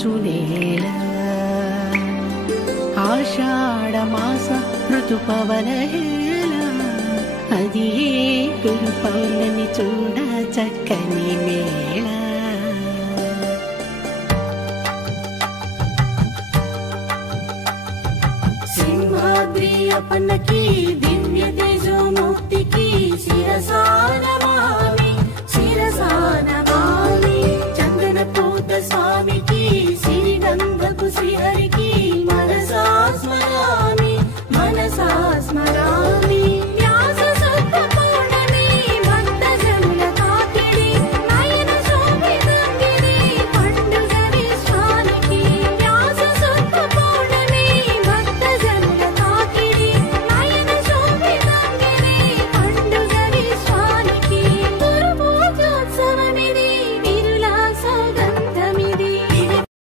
చునేళ ఆషాఢ మాస ఋతుపవన హేళ అది గురు పౌర్ణమి చూడ చక్కని మేళ సింహాద్రి అప్పన్నకి దివ్య తేజో ముక్తికి శిరసాన